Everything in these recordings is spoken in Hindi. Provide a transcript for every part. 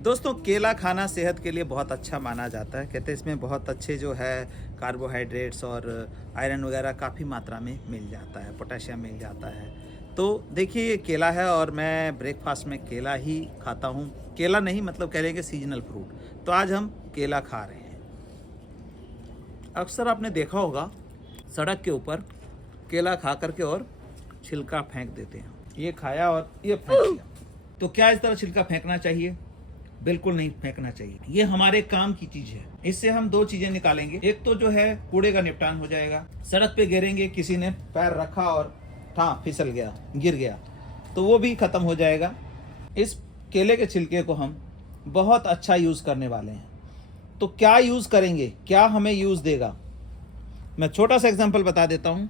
दोस्तों केला खाना सेहत के लिए बहुत अच्छा माना जाता है। कहते हैं इसमें बहुत अच्छे जो है कार्बोहाइड्रेट्स और आयरन वगैरह काफ़ी मात्रा में मिल जाता है, पोटेशियम मिल जाता है। तो देखिए ये केला है और मैं ब्रेकफास्ट में केला ही खाता हूँ। केला नहीं मतलब कह लेंगे सीजनल फ्रूट। तो आज हम केला खा रहे हैं। अक्सर आपने देखा होगा सड़क के ऊपर केला खा करके और छिलका फेंक देते हैं। ये खाया और ये फेंक दिया। तो क्या इस तरह छिलका फेंकना चाहिए? बिल्कुल नहीं फेंकना चाहिए। ये हमारे काम की चीज है। इससे हम दो चीजें निकालेंगे। एक तो जो है कूड़े का निपटान हो जाएगा। सड़क पे गिरेंगे, किसी ने पैर रखा और फिसल गया, गिर गया, तो वो भी खत्म हो जाएगा। इस केले के छिलके को हम बहुत अच्छा यूज करने वाले हैं। तो क्या यूज करेंगे, क्या हमें यूज देगा, मैं छोटा सा एग्जांपल बता देता हूँ।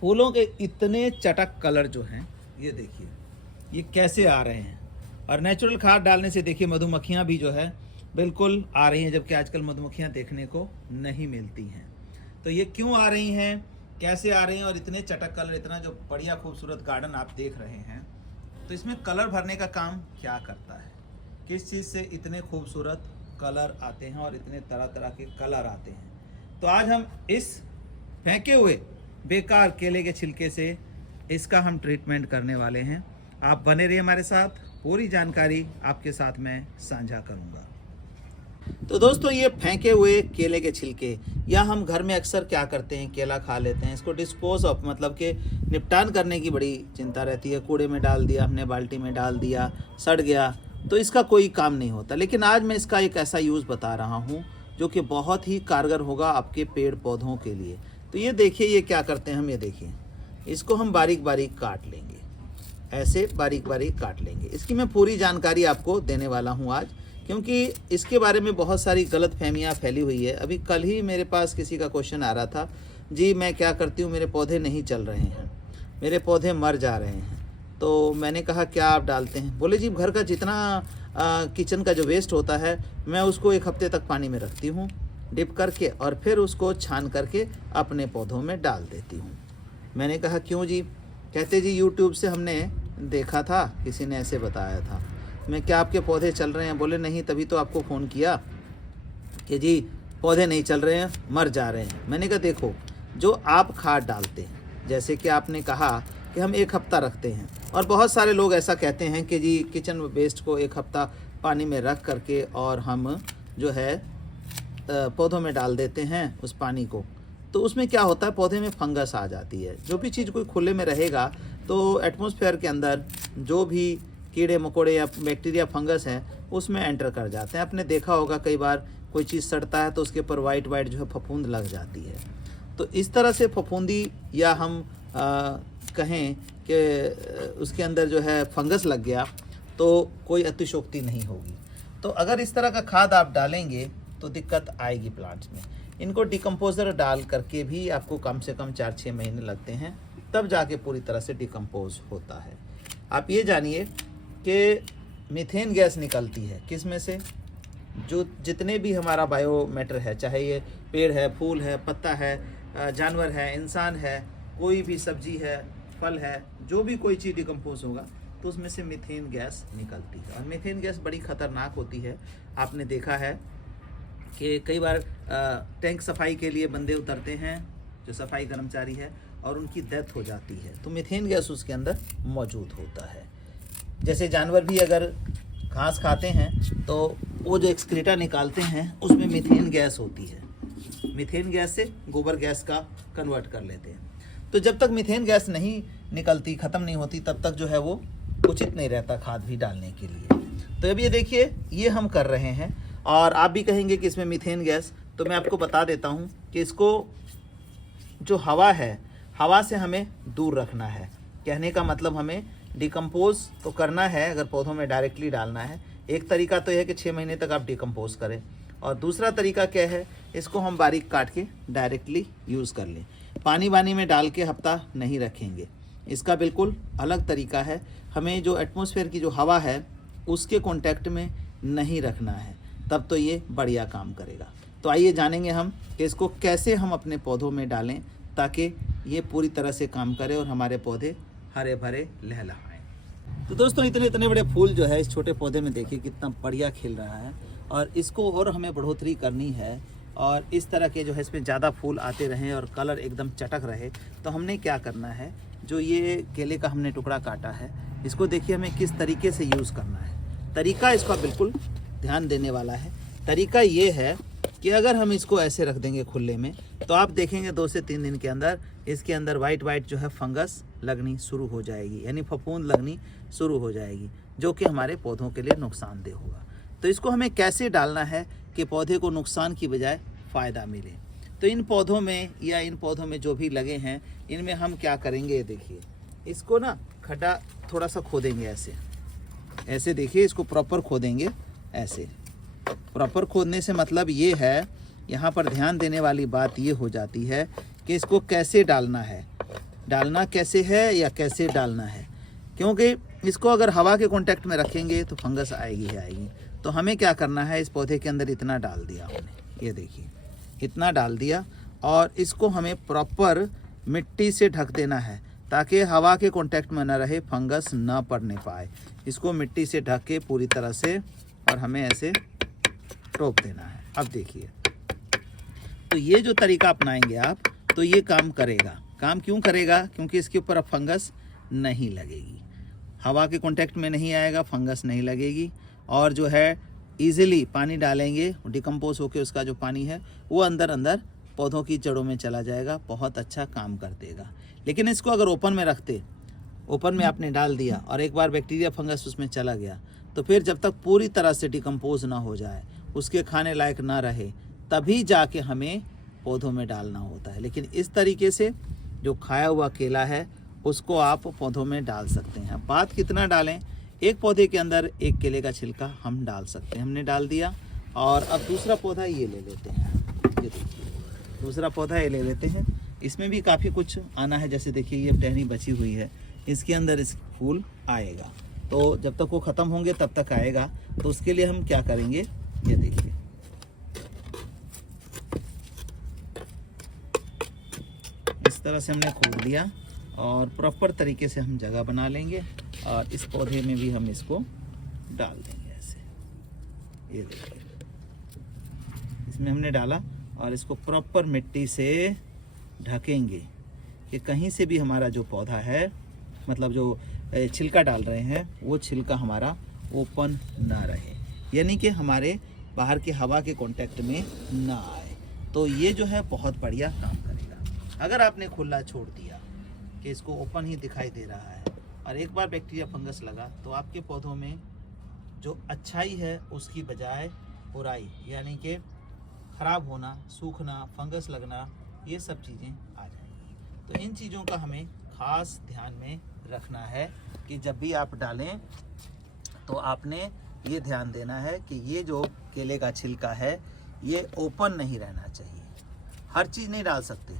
फूलों के इतने चटक कलर जो हैं, ये देखिए ये कैसे आ रहे हैं। और नेचुरल खाद डालने से देखिए मधुमक्खियाँ भी जो है बिल्कुल आ रही हैं, जबकि आजकल मधुमक्खियाँ देखने को नहीं मिलती हैं। तो ये क्यों आ रही हैं, कैसे आ रही हैं, और इतने चटक कलर, इतना जो बढ़िया खूबसूरत गार्डन आप देख रहे हैं, तो इसमें कलर भरने का काम क्या करता है, किस चीज़ से इतने खूबसूरत कलर आते हैं और इतने तरह तरह के कलर आते हैं। तो आज हम इस फेंके हुए बेकार केले के छिलके से इसका हम ट्रीटमेंट करने वाले हैं। आप बने रहिए हमारे साथ, पूरी जानकारी आपके साथ मैं साझा करूंगा। तो दोस्तों ये फेंके हुए केले के छिलके, या हम घर में अक्सर क्या करते हैं, केला खा लेते हैं, इसको डिस्पोज ऑफ मतलब के निपटान करने की बड़ी चिंता रहती है। कूड़े में डाल दिया हमने, बाल्टी में डाल दिया, सड़ गया, तो इसका कोई काम नहीं होता। लेकिन आज मैं इसका एक ऐसा यूज़ बता रहा हूँ जो कि बहुत ही कारगर होगा आपके पेड़ पौधों के लिए। तो ये देखिए ये क्या करते हैं हम, ये देखिए इसको हम बारीक बारीक काट लेंगे, ऐसे बारीक बारीक काट लेंगे। इसकी मैं पूरी जानकारी आपको देने वाला हूँ आज, क्योंकि इसके बारे में बहुत सारी गलत फहमियाँ फैली हुई है। अभी कल ही मेरे पास किसी का क्वेश्चन आ रहा था, जी मैं क्या करती हूँ, मेरे पौधे नहीं चल रहे हैं, मेरे पौधे मर जा रहे हैं। तो मैंने कहा क्या आप डालते हैं? बोले जी घर का जितना किचन का जो वेस्ट होता है मैं उसको एक हफ्ते तक पानी में रखती हूँ डिप करके, और फिर उसको छान करके अपने पौधों में डाल देती हूँ। मैंने कहा क्यों जी? कहते जी यूट्यूब से हमने देखा था, किसी ने ऐसे बताया था। मैं क्या आपके पौधे चल रहे हैं? बोले नहीं, तभी तो आपको फ़ोन किया कि जी पौधे नहीं चल रहे हैं, मर जा रहे हैं। मैंने कहा देखो, जो आप खाद डालते हैं, जैसे कि आपने कहा कि हम एक हफ़्ता रखते हैं, और बहुत सारे लोग ऐसा कहते हैं कि जी किचन वेस्ट को एक हफ़्ता पानी में रख करके और हम जो है पौधों में डाल देते हैं उस पानी को। तो उसमें क्या होता है, पौधे में फंगस आ जाती है। जो भी चीज़ कोई खुले में रहेगा तो एटमॉस्फेयर के अंदर जो भी कीड़े मकोड़े या बैक्टीरिया फंगस हैं उसमें एंटर कर जाते हैं। आपने देखा होगा कई बार कोई चीज़ सड़ता है तो उसके ऊपर वाइट वाइट जो है फफूंद लग जाती है। तो इस तरह से फफूंदी, या हम कहें कि उसके अंदर जो है फंगस लग गया, तो कोई अतिशयोक्ति नहीं होगी। तो अगर इस तरह का खाद आप डालेंगे तो दिक्कत आएगी प्लांट्स में। इनको डिकम्पोज़र डाल करके भी आपको कम से कम 4-6 महीने लगते हैं, तब जाके पूरी तरह से डिकम्पोज होता है। आप ये जानिए कि मीथेन गैस निकलती है किस में से, जो जितने भी हमारा बायो मैटर है, चाहे ये पेड़ है, फूल है, पत्ता है, जानवर है, इंसान है, कोई भी सब्जी है, फल है, जो भी कोई चीज़ डिकम्पोज होगा तो उसमें से मीथेन गैस निकलती है। और मीथेन गैस बड़ी ख़तरनाक होती है। आपने देखा है कि कई बार टैंक सफाई के लिए बंदे उतरते हैं, जो सफाई कर्मचारी है, और उनकी डेथ हो जाती है, तो मीथेन गैस उसके अंदर मौजूद होता है। जैसे जानवर भी अगर घास खाते हैं तो वो जो एक्सक्रीटा निकालते हैं उसमें मीथेन गैस होती है। मीथेन गैस से गोबर गैस का कन्वर्ट कर लेते हैं। तो जब तक मीथेन गैस नहीं निकलती, ख़त्म नहीं होती, तब तक जो है वो उचित नहीं रहता खाद भी डालने के लिए। तो अब ये देखिए ये हम कर रहे हैं, और आप भी कहेंगे कि इसमें मीथेन गैस, तो मैं आपको बता देता हूँ कि इसको जो हवा है, हवा से हमें दूर रखना है। कहने का मतलब हमें डिकम्पोज तो करना है, अगर पौधों में डायरेक्टली डालना है। एक तरीका तो यह है कि 6 महीने तक आप डिकम्पोज करें, और दूसरा तरीका क्या है, इसको हम बारीक काट के डायरेक्टली यूज़ कर लें। पानी वानी में डाल के हफ्ता नहीं रखेंगे, इसका बिल्कुल अलग तरीका है। हमें जो एटमॉस्फेयर की जो हवा है उसके कॉन्टैक्ट में नहीं रखना है, तब तो ये बढ़िया काम करेगा। तो आइए जानेंगे हम कि इसको कैसे हम अपने पौधों में डालें ताकि ये पूरी तरह से काम करे और हमारे पौधे हरे भरे लहलहाएं। तो दोस्तों इतने इतने बड़े फूल जो है इस छोटे पौधे में देखिए कितना बढ़िया खिल रहा है, और इसको और हमें बढ़ोतरी करनी है और इस तरह के जो है इसमें ज़्यादा फूल आते रहें और कलर एकदम चटक रहे। तो हमने क्या करना है, जो ये केले का हमने टुकड़ा काटा है इसको देखिए हमें किस तरीके से यूज़ करना है। तरीका इसका बिल्कुल ध्यान देने वाला है। तरीका ये है कि अगर हम इसको ऐसे रख देंगे खुले में तो आप देखेंगे 2 से 3 दिन के अंदर इसके अंदर वाइट जो है फंगस लगनी शुरू हो जाएगी, यानी फफूंद लगनी शुरू हो जाएगी, जो कि हमारे पौधों के लिए नुकसानदेह होगा। तो इसको हमें कैसे डालना है कि पौधे को नुकसान की बजाय फ़ायदा मिले। तो इन पौधों में या इन पौधों में जो भी लगे हैं इनमें हम क्या करेंगे, देखिए इसको ना खड्डा थोड़ा सा खोदेंगे, ऐसे देखिए इसको प्रॉपर खोदेंगे। ऐसे प्रॉपर खोदने से मतलब ये है, यहाँ पर ध्यान देने वाली बात ये हो जाती है कि इसको कैसे डालना है, डालना कैसे है या कैसे डालना है, क्योंकि इसको अगर हवा के कांटेक्ट में रखेंगे तो फंगस आएगी ही आएगी। तो हमें क्या करना है, इस पौधे के अंदर इतना डाल दिया हमने, ये देखिए इतना डाल दिया, और इसको हमें प्रॉपर मिट्टी से ढक देना है ताकि हवा के कांटेक्ट में ना रहे, फंगस ना पड़ने पाए। इसको मिट्टी से ढक के पूरी तरह से और हमें ऐसे टोप देना है। अब देखिए, तो ये जो तरीका अपनाएंगे आप तो ये काम करेगा। काम क्यों करेगा, क्योंकि इसके ऊपर अब फंगस नहीं लगेगी, हवा के कांटेक्ट में नहीं आएगा, फंगस नहीं लगेगी, और जो है इजीली पानी डालेंगे, डिकम्पोज होकर उसका जो पानी है वो अंदर अंदर पौधों की जड़ों में चला जाएगा, बहुत अच्छा काम कर देगा। लेकिन इसको अगर ओपन में रखते, ओपन में आपने डाल दिया और एक बार बैक्टीरिया फंगस उसमें चला गया, तो फिर जब तक पूरी तरह से डिकम्पोज ना हो जाए, उसके खाने लायक ना रहे, तभी जाके हमें पौधों में डालना होता है। लेकिन इस तरीके से जो खाया हुआ केला है उसको आप पौधों में डाल सकते हैं। बात कितना डालें, एक पौधे के अंदर एक केले का छिलका हम डाल सकते हैं। हमने डाल दिया, और अब दूसरा पौधा ये ले लेते हैं। ये देखिए दूसरा पौधा ये ले लेते हैं, इसमें भी काफ़ी कुछ आना है। जैसे देखिए ये टहनी बची हुई है, इसके अंदर इस फूल आएगा, तो जब तक वो ख़त्म होंगे तब तक आएगा। तो उसके लिए हम क्या करेंगे, ये देखिए इस तरह से हमने खोल दिया और प्रॉपर तरीके से हम जगह बना लेंगे, और इस पौधे में भी हम इसको डाल देंगे ऐसे। ये देखिए इसमें हमने डाला और इसको प्रॉपर मिट्टी से ढकेंगे कि कहीं से भी हमारा जो पौधा है, मतलब जो छिलका डाल रहे हैं, वो छिलका हमारा ओपन ना रहे, यानी कि हमारे बाहर के हवा के कांटेक्ट में ना आए। तो ये जो है बहुत बढ़िया काम करेगा। अगर आपने खुला छोड़ दिया कि इसको ओपन ही दिखाई दे रहा है और एक बार बैक्टीरिया फंगस लगा, तो आपके पौधों में जो अच्छाई है उसकी बजाय बुराई, यानी कि ख़राब होना, सूखना, फंगस लगना, ये सब चीज़ें आ जाएंगी। तो इन चीज़ों का हमें ख़ास ध्यान में रखना है कि जब भी आप डालें तो आपने ये ध्यान देना है कि ये जो केले का छिलका है ये ओपन नहीं रहना चाहिए। हर चीज़ नहीं डाल सकते,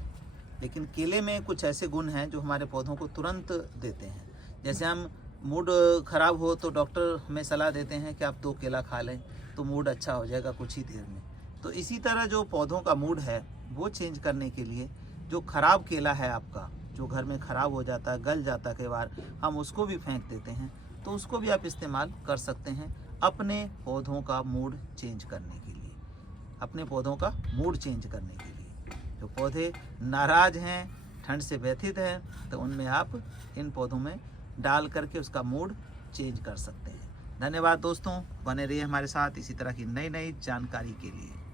लेकिन केले में कुछ ऐसे गुण हैं जो हमारे पौधों को तुरंत देते हैं। जैसे हम मूड ख़राब हो तो डॉक्टर हमें सलाह देते हैं कि आप 2 केला खा लें तो मूड अच्छा हो जाएगा कुछ ही देर में। तो इसी तरह जो पौधों का मूड है वो चेंज करने के लिए जो ख़राब केला है आपका, जो घर में ख़राब हो जाता है, गल जाता है, कई बार हम उसको भी फेंक देते हैं, तो उसको भी आप इस्तेमाल कर सकते हैं अपने पौधों का मूड चेंज करने के लिए, अपने पौधों का मूड चेंज करने के लिए। जो पौधे नाराज़ हैं, ठंड से व्यथित हैं, तो उनमें आप इन पौधों में डाल करके उसका मूड चेंज कर सकते हैं। धन्यवाद दोस्तों, बने रहिए हमारे साथ इसी तरह की नई नई जानकारी के लिए।